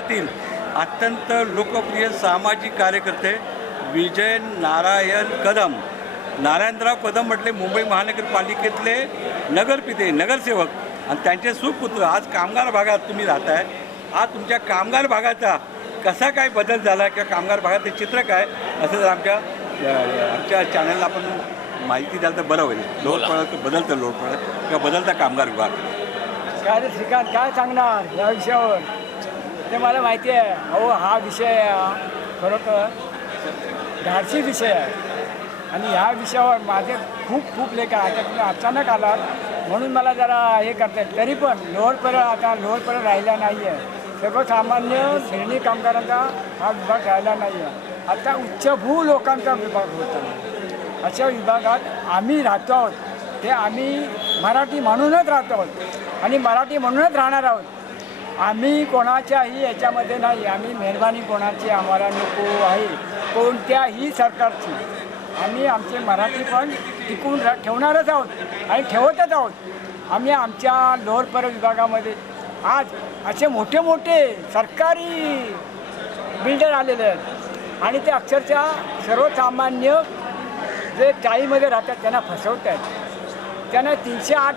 शहरातील अत्यंत लोकप्रिय सामाजिक कार्यकर्ते विजय नारायण कदम. नारायणराव कदम म्हटले मुंबई महानगरपालिकेतले नगरपिते नगरसेवक आणि त्यांचे सुपुत्र आज कामगार भागात तुम्ही राहताय. आज तुमच्या कामगार भागाचा कसा काय बदल झाला किंवा कामगार भागातले चित्र काय? असं जर आमच्या आमच्या चॅनलला आपण माहिती द्याल तर बरं होईल. लोड पडत बदलतं लोड पडत किंवा बदलता कामगार विभाग. काय श्रीकांत काय सांगणार या विषयावर? ते मला माहिती आहे. अहो हा विषय खरोखर धाडसी विषय आहे. आणि ह्या विषयावर माझे खूप खूप लेख आहे आता तुम्ही अचानक आलात. म्हणून मला जरा हे करता येईल तरी पण लोअरपर्यंत आता लोअरपर्यंत राहिला नाही आहे सर्वसामान्य श्रेणी कामगारांचा हा विभाग राहिला नाही आहे आता उच्चभू लोकांचा विभाग होत आहे. अशा विभागात आम्ही राहतो आहोत. ते आम्ही मराठी म्हणूनच राहतो आहोत. आणि मराठी म्हणूनच राहणार आहोत. आम्ही कोणाच्याही याच्यामध्ये नाही. आम्ही मेहरबानी कोणाची आम्हाला नको आहे. कोणत्याही सरकारची. आम्ही आमचे मराठी पण टिकून रा ठेवणारच आहोत आणि ठेवतच आहोत. आम्ही आमच्या लोअर विभागामध्ये आज असे मोठे मोठे सरकारी बिल्डर आलेले आहेत. आणि ते अक्षरशः सर्वसामान्य जे चाळीमध्ये राहतात त्यांना फसवत आहेत त्यांना तीनशे आठ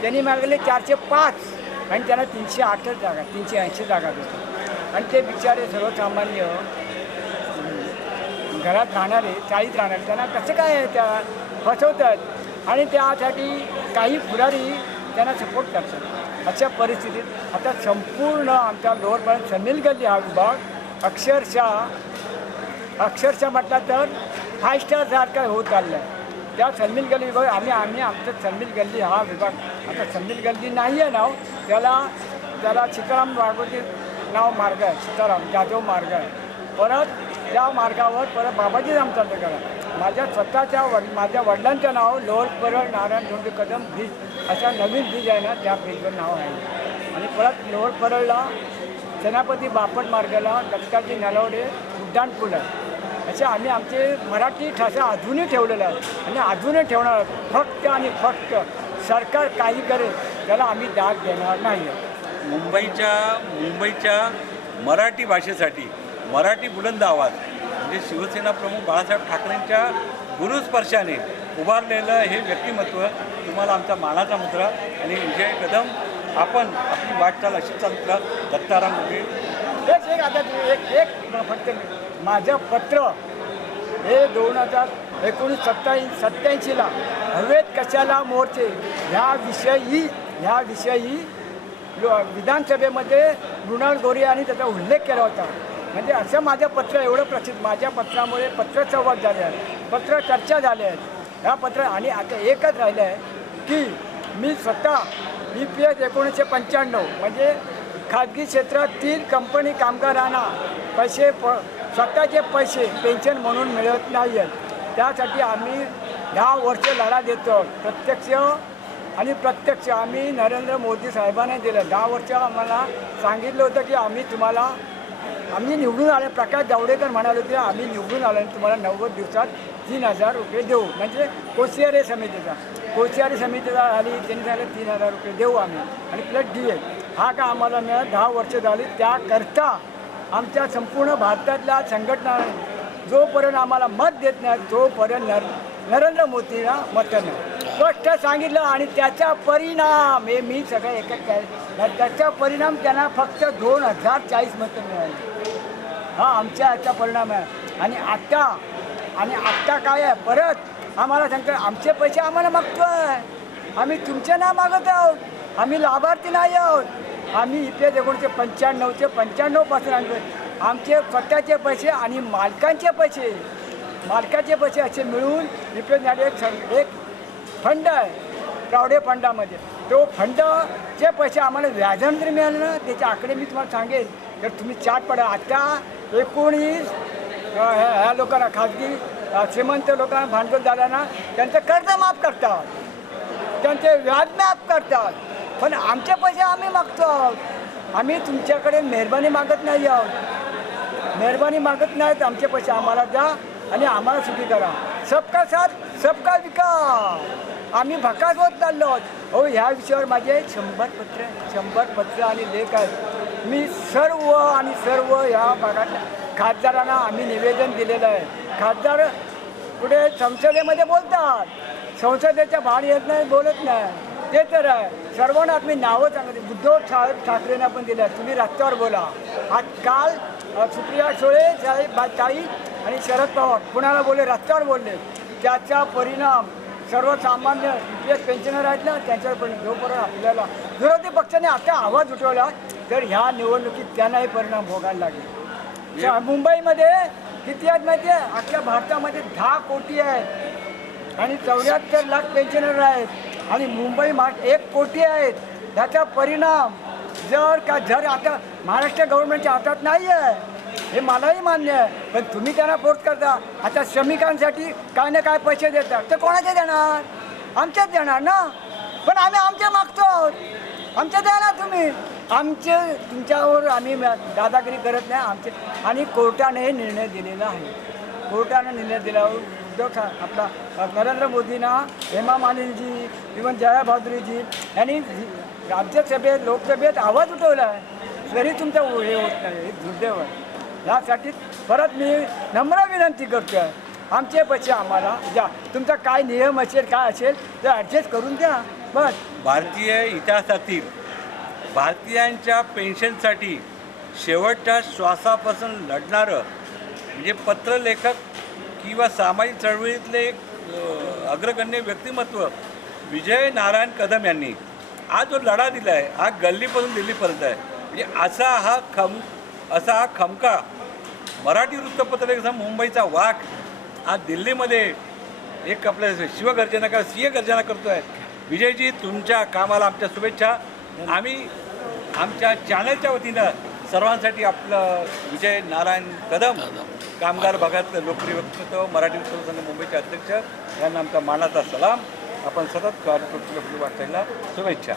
त्यांनी मागले चारशे पाच आणि त्यांना तीनशे आठच जागा तीनशे ऐंशी जागा देतात आणि ते बिचारे सर्वसामान्य घरात राहणारे चाळीत राहणारे त्यांना कसं काय आहे त्या फसवतात? आणि त्यासाठी काही पुढारी त्यांना सपोर्ट करतात. अशा परिस्थितीत आता संपूर्ण आमच्या लोअरपर्यंत सनील गल्ली हा विभाग अक्षरशः अक्षरशः म्हटला तर फाय स्टार सारखा होत चाललं आहे त्या सन्मील गल्ली विभाग आम्ही आम्ही आमचं सन्मील गल्ली हा विभाग. आता सन्मील गल्ली नाही आहे नाव त्याला त्याला सीताराम भागवती नाव मार्ग आहे सीताराम जाधव मार्ग आहे. परत त्या मार्गावर परत बाबाजी रामचंद्र करा माझ्या स्वतःच्या वड माझ्या वडिलांचं नाव लोअर परळ नारायण धोंडे कदम ब्रिज असा नवीन ब्रिज आहे ना त्या ब्रिजवर नाव आहे. आणि परत लोअर परळला सेनापती बापट मार्गाला दत्ताजी नलवडे उड्डाणपूल आहे. असे आम्ही आमचे मराठी ठसा अजूनही ठेवलेलं आहे आणि अजूनही ठेवणार आहोत फक्त आणि फक्त सरकार काही करेल त्याला आम्ही दाद देणार नाही. मुंबईच्या मुंबईच्या मराठी भाषेसाठी मराठी बुलंद आवाज म्हणजे शिवसेना प्रमुख बाळासाहेब ठाकरेंच्या गुरुस्पर्शाने उभारलेलं हे व्यक्तिमत्व तुम्हाला आमचा मानाचा मुद्रा आणि विजय कदम आपण आपली वाटचाल अशी चालत राहा दत्ताराम तू एक एक फक्त माझं पत्र हे दोन हजार एकोणीस सत्ताऐंशी सत्याऐंशीला हवेत कशाला मोर्चे? ह्या विषयी ह्या विषयी विधानसभेमध्ये मृणाल गोरे यांनी त्याचा उल्लेख केला होता. म्हणजे असं माझं पत्र एवढं प्रसिद्ध माझ्या पत्रामुळे पत्र संवाद झाले आहेत पत्र चर्चा झाल्या आहेत. ह्या पत्र आणि आता एकच राहिलं आहे की मी स्वतः बी पी एस एकोणीसशे पंच्याण्णव म्हणजे खाजगी क्षेत्रातील कंपनी कामगारांना पैसे प स्वतःचे पैसे पेन्शन म्हणून मिळत नाही आहेत त्यासाठी आम्ही दहा वर्ष लढा देतो. प्रत्यक्ष आणि प्रत्यक्ष आम्ही नरेंद्र मोदी साहेबांना दिलं. दहा वर्ष आम्हाला सांगितलं होतं की आम्ही तुम्हाला आम्ही निवडून आले. प्रकाश जावडेकर म्हणाले होते आम्ही निवडून आलो आणि तुम्हाला नव्वद दिवसात तीन हजार रुपये देऊ. म्हणजे कोशियारी समितीचा कोशियारी समितीचा झाली त्यांनी झाले तीन हजार रुपये देऊ आम्ही. आणि प्लस डी ए हा का आम्हाला मिळाला? दहा वर्ष झाली. त्याकरता आमच्या संपूर्ण भारतातल्या संघटना जोपर्यंत आम्हाला मत देत नाही तोपर्यंत नर नरेंद्र मोदींना मत नाही. स्पष्ट सांगितलं आणि त्याचा परिणाम हे मी सगळं एकच काय त्याचा परिणाम त्यांना फक्त दोन हजार चाळीस मतं मिळाली. हा आमच्या याचा परिणाम आहे. आणि आत्ता आणि आत्ता काय आहे? परत आम्हाला सांगतो आमचे पैसे आम्हाला मागतो आहे आम्ही तुमचे ना मागत आहोत. आम्ही लाभार्थी नाही आहोत. आम्ही इपे एकोणीसशे पंच्याण्णवचे पंच्याण्णवपासून आणलो आमचे स्वतःचे पैसे आणि मालकांचे पैसे. मालकाचे पैसे असे मिळून इथे झाले एक एक फंड आहे प्रावडे फंडामध्ये. तो फंडचे पैसे आम्हाला व्याजाने जरी मिळाले ना त्याचे आकडे मी तुम्हाला सांगेन. तर तुम्ही चाट पडा. आता एकोणीस ह्या ह्या लोकांना खाजगी श्रीमंत लोकांना भांडवल झाल्याना ना त्यांचं कर्ज माफ करतात. त्यांचे व्याज माफ करतात. पण आमचे पैसे आम्ही मागतो आहोत. आम्ही तुमच्याकडे मेहरबानी मागत नाही आहोत. मेहरबानी मागत नाहीत आमचे पैसे. आम्हाला द्या आणि आम्हाला सुखी करा. सबका साथ सबका विकास. आम्ही भकास होत चाललो आहोत. हो ह्या विषयावर माझे शंभर पत्र शंभर पत्र आणि लेख आहेत. मी सर्व आणि सर्व ह्या भागातल्या खासदारांना आम्ही निवेदन दिलेलं आहे. खासदार कुठे संसदेमध्ये बोलतात. संसदेच्या बाहेर येत नाही बोलत नाही. ते तर आहे. सर्वांना आम्ही नावं सांगते उद्धव साहेब ठाकरेंना पण दिलं तुम्ही रस्त्यावर बोला. आज काल सुप्रिया सुळे साहेब ताई आणि शरद पवार कुणाला बोलले? रस्त्यावर बोलले. त्याचा परिणाम सर्वसामान्य जे पेन्शनर आहेत ना त्यांच्यावर पण जोपर्यंत आपल्याला. विरोधी पक्षाने आता आवाज उठवला तर ह्या निवडणुकीत त्यांनाही परिणाम भोगायला लागेल. मुंबईमध्ये किती आहेत माहिती आहे अख्ख्या भारतामध्ये दहा कोटी आहेत. आणि चौऱ्याहत्तर लाख पेन्शनर आहेत. आणि मुंबई मा एक कोटी आहेत. त्याचा परिणाम जर का जर आता महाराष्ट्र गव्हर्नमेंटच्या हातात नाही आहे हे मलाही मान्य आहे. पण तुम्ही त्यांना फोर्स करता. आता श्रमिकांसाठी काय ना काय पैसे देतात. ते कोणाचे देणार? आमचेच देणार ना? पण आम्ही आमचे मागतो आहोत. आमचे द्या ना तुम्ही. आमचे तुमच्यावर आम्ही दादागिरी करत नाही. आमचे आणि कोर्टाने निर्णय दिलेला आहे. कोर्टाने निर्णय दिल्यावर उद्धव ठा आपला नरेंद्र मोदींना हेमा मालिनीजी इवन जया भादुरीजी यांनी राज्यसभेत लोकसभेत आवाज उठवला आहे. तरी तुमचं हे होत नाही हे दुर्दैव आहे यासाठी परत मी नम्र विनंती करतो आहे आमचे पैसे आम्हाला द्या. तुमचा काय नियम असेल काय असेल ते ॲडजस्ट करून द्या. बस. भारतीय इतिहासातील भारतीयांच्या पेन्शनसाठी शेवटच्या श्वासापासून लढणारं म्हणजे पत्रलेखक किंवा सामाजिक चळवळीतले एक अग्रगण्य व्यक्तिमत्व विजय नारायण कदम यांनी. हा जो लढा दिला आहे हा गल्लीपासून दिल्लीपर्यंत आहे. म्हणजे असा हा खम असा हा खमका मराठी वृत्तपत्र मुंबईचा वाघ हा दिल्लीमध्ये एक आपल्या शिवगर्जना का सिंह गर्जना करतो आहे विजयजी तुमच्या कामाला आमच्या शुभेच्छा. आम्ही आमच्या चॅनलच्या वतीनं सर्वांसाठी आपलं विजय नारायण कदम कामगार भागातलं लोकप्रिय व्यक्तिमत्व मराठी वृत्तपत्र संघ मुंबईचे अध्यक्ष. यांना आमचा मानाचा सलाम. आपण सतत कार्यकर्ते वाटचायला शुभेच्छा.